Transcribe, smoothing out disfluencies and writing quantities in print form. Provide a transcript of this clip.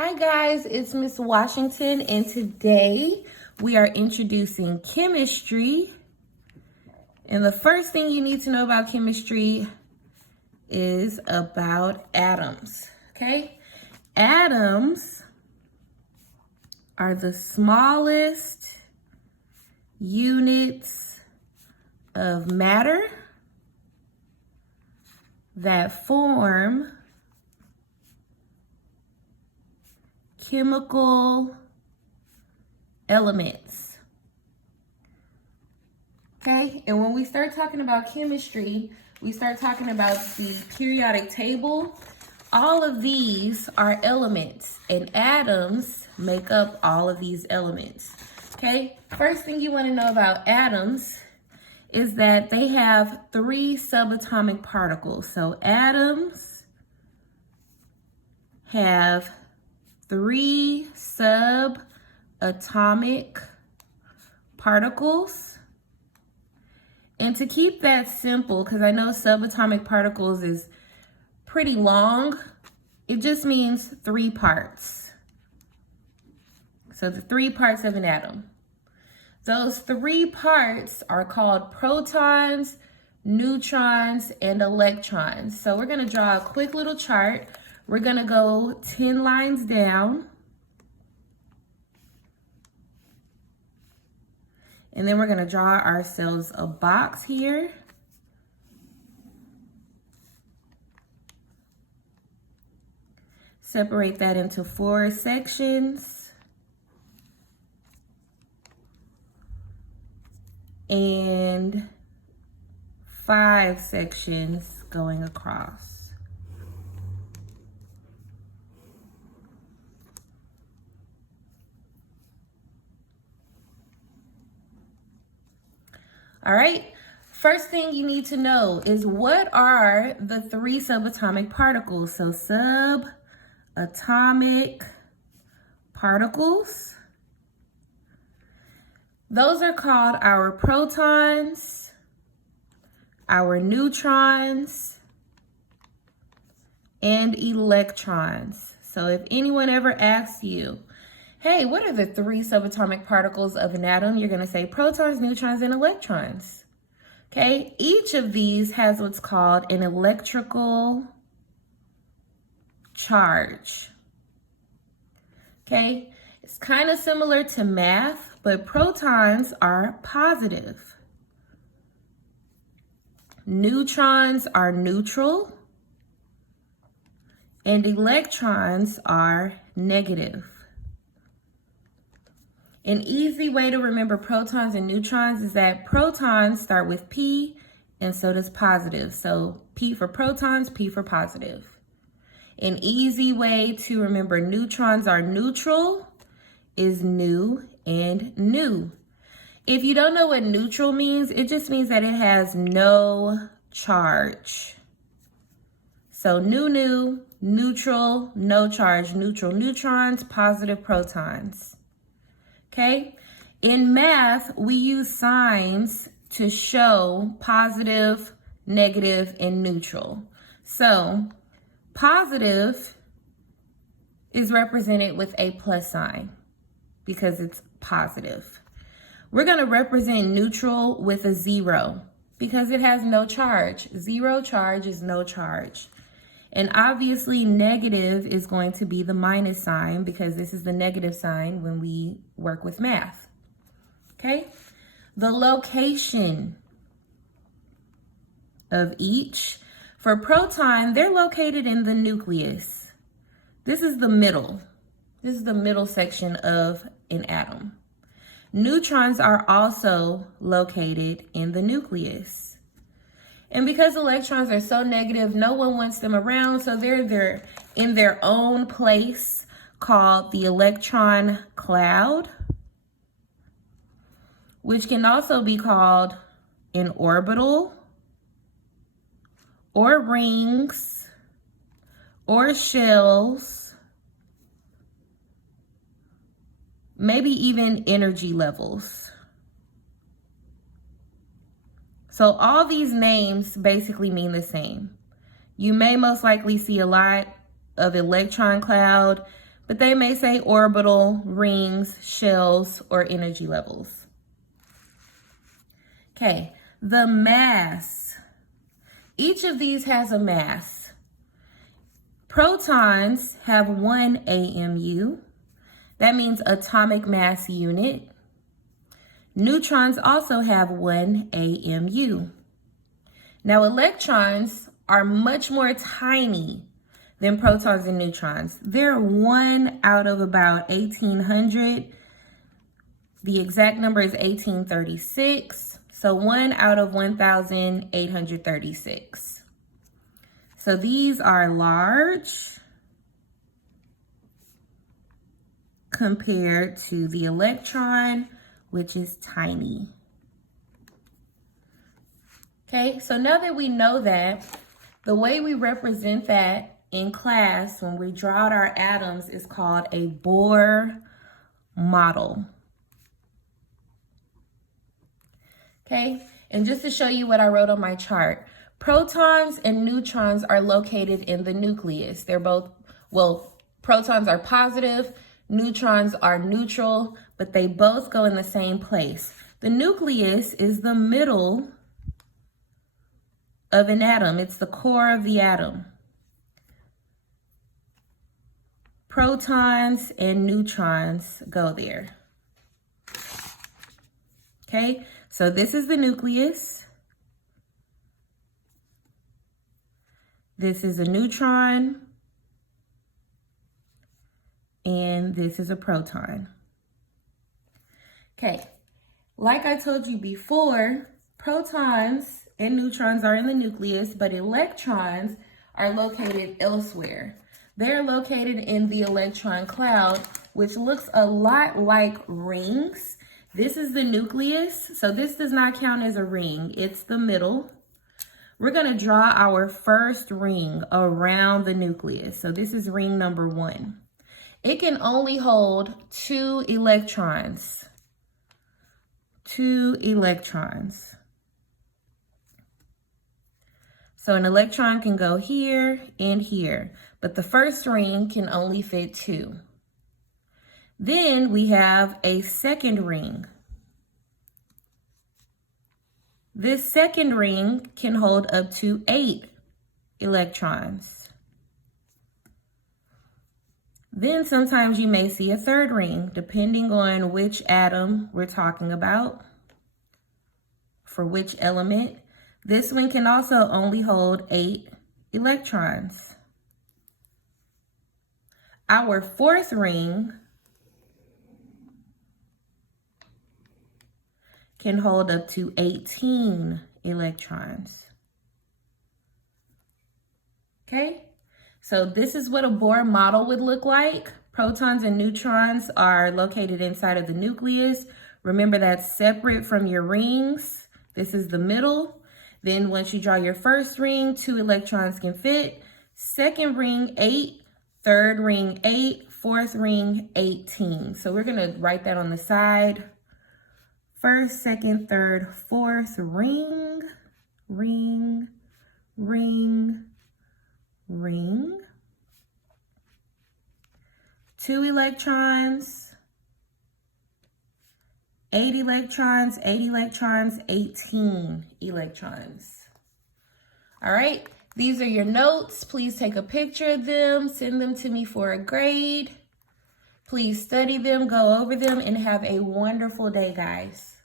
Hi guys, it's Miss Washington, and today we are introducing chemistry. And the first thing you need to know about chemistry is about atoms, okay? Atoms are the smallest units of matter that form chemical elements. Okay, and when we start talking about chemistry, we start talking about the periodic table. All of these are elements, and atoms make up all of these elements. Okay, first thing you want to know about atoms is that they have 3 subatomic particles. So atoms have 3 subatomic particles. And to keep that simple, because I know subatomic particles is pretty long, it just means 3 parts. So the 3 parts of an atom. Those 3 parts are called protons, neutrons, and electrons. So we're going to draw a quick little chart. We're going to go 10 lines down. And then we're going to draw ourselves a box here. Separate that into 4 sections. And 5 sections going across. All right, first thing you need to know is what are the 3 subatomic particles? So subatomic particles, those are called our protons, our neutrons, and electrons. So if anyone ever asks you, hey, what are the 3 subatomic particles of an atom? You're going to say protons, neutrons, and electrons. Okay, each of these has what's called an electrical charge. Okay, it's kind of similar to math, but protons are positive. Neutrons are neutral, and electrons are negative. An easy way to remember protons and neutrons is that protons start with P, and so does positive. So P for protons, P for positive. An easy way to remember neutrons are neutral is nu and nu. If you don't know what neutral means, it just means that it has no charge. So nu, neutral, no charge, neutral neutrons, positive protons. Okay, in math, we use signs to show positive, negative, and neutral. So positive is represented with a plus sign because it's positive. We're going to represent neutral with a 0 because it has no charge. 0 charge is no charge. And obviously negative is going to be the minus sign because this is the negative sign when we work with math. Okay? The location of each. For proton, they're located in the nucleus. This is the middle. This is the middle section of an atom. Neutrons are also located in the nucleus. And because electrons are so negative, no one wants them around, so they're in their own place called the electron cloud, which can also be called an orbital, or rings, or shells, maybe even energy levels. So all these names basically mean the same. You may most likely see a lot of electron cloud, but they may say orbital, rings, shells, or energy levels. Okay, the mass. Each of these has a mass. Protons have 1 AMU. That means atomic mass unit. Neutrons also have 1 AMU. Now, electrons are much more tiny than protons and neutrons. They're 1 out of about 1,800. The exact number is 1836. So 1 out of 1,836. So these are large compared to the electron, which is tiny. Okay, so now that we know that, the way we represent that in class when we draw out our atoms is called a Bohr model. Okay, and just to show you what I wrote on my chart, protons and neutrons are located in the nucleus. They're both, well, protons are positive, neutrons are neutral, but they both go in the same place. The nucleus is the middle of an atom. It's the core of the atom. Protons and neutrons go there. Okay, so this is the nucleus. This is a neutron. And this is a proton. Okay, like I told you before, protons and neutrons are in the nucleus, but electrons are located elsewhere. They're located in the electron cloud, which looks a lot like rings. This is the nucleus, so this does not count as a ring. It's the middle. We're going to draw our first ring around the nucleus. So this is ring number 1. It can only hold 2 electrons. 2 electrons. So an electron can go here and here, but the first ring can only fit 2. Then we have a second ring. This second ring can hold up to 8 electrons. Then sometimes you may see a third ring, depending on which atom we're talking about, for which element. This one can also only hold 8 electrons. Our fourth ring can hold up to 18 electrons. Okay? So this is what a Bohr model would look like. Protons and neutrons are located inside of the nucleus. Remember, that's separate from your rings. This is the middle. Then once you draw your first ring, 2 electrons can fit. Second ring, 8. Third ring, 8. Fourth ring, 18. So we're going to write that on the side. First, second, third, fourth ring, ring, ring, ring. 2 electrons, 8 electrons, 8 electrons, 18 electrons. All right, these are your notes. Please take a picture of them, send them to me for a grade. Please study them, go over them, and have a wonderful day, guys.